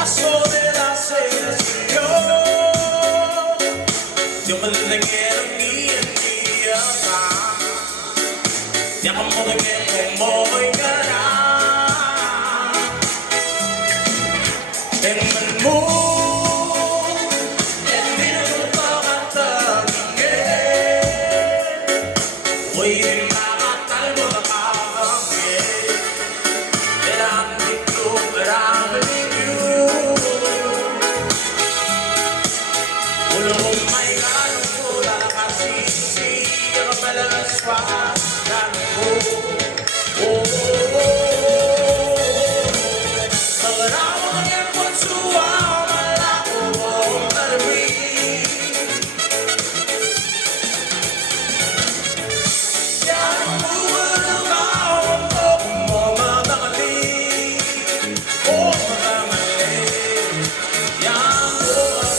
paso de la selección. Yo me dediqué a mí en día, ya como de que como voy a ganar en el mundo, en mi mundo hasta que voy a matar por la calle. Era mi club, era mi club. Ulo may gano ko la kasisi, ang malas pa gano ko. Maraming ang pagsuwa, malako ang kalawin. Yan ang buwan ang tao, mga matangali. Mga mali, yan ang buwan.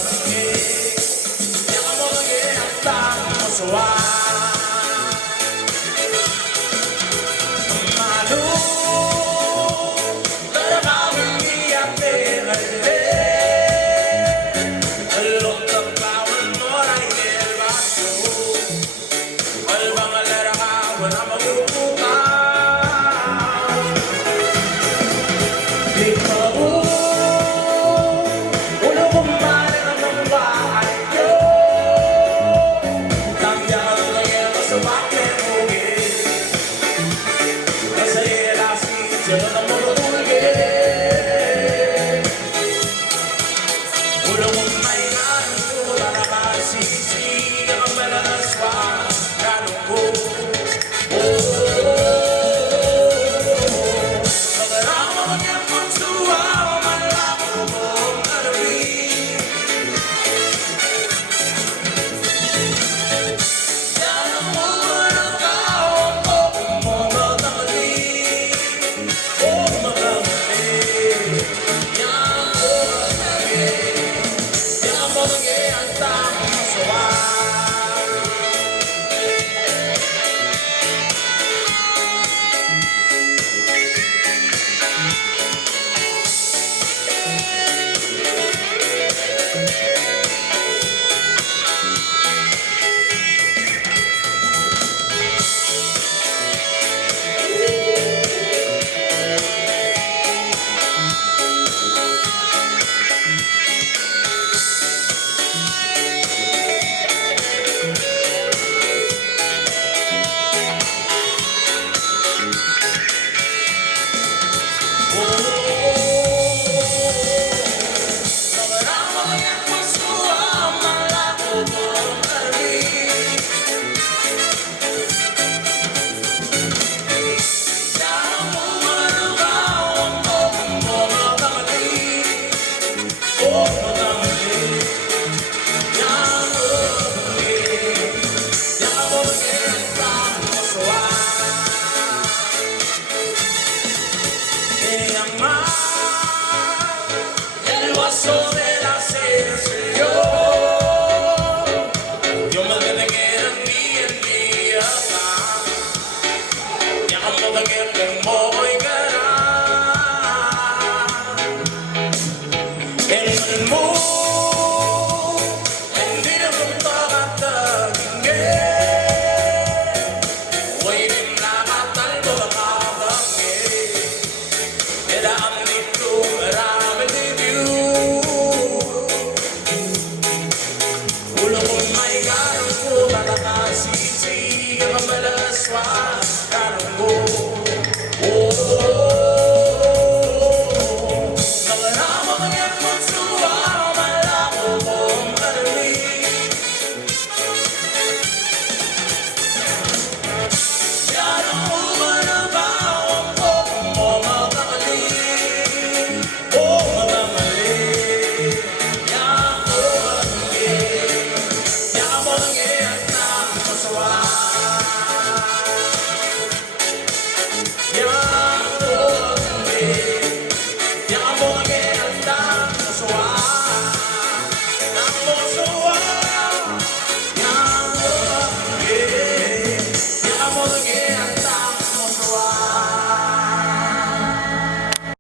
Yang mo lagi ang tao suwa. Malu, taramawin iyate ale. Alok ang bawal mo ay elbaso. Albang alarakawan ang maguputa. Di pa ulo kong mali ng mga bahay ko. Tanggyan ang lagyan sa bakit mugin. Nasa ilasin siya ng mga tulgin. Ulo kong may ganong tula na kasisi, ang malaswa ganong ko. Pagkaramang niyang magsuwa, malako mo ang alawin. Yan ang buwan ng tao, ang mga matangali. Mga mali, yan ang buwan. Yan ang mga ang tamang sawa. El vaso de la selección.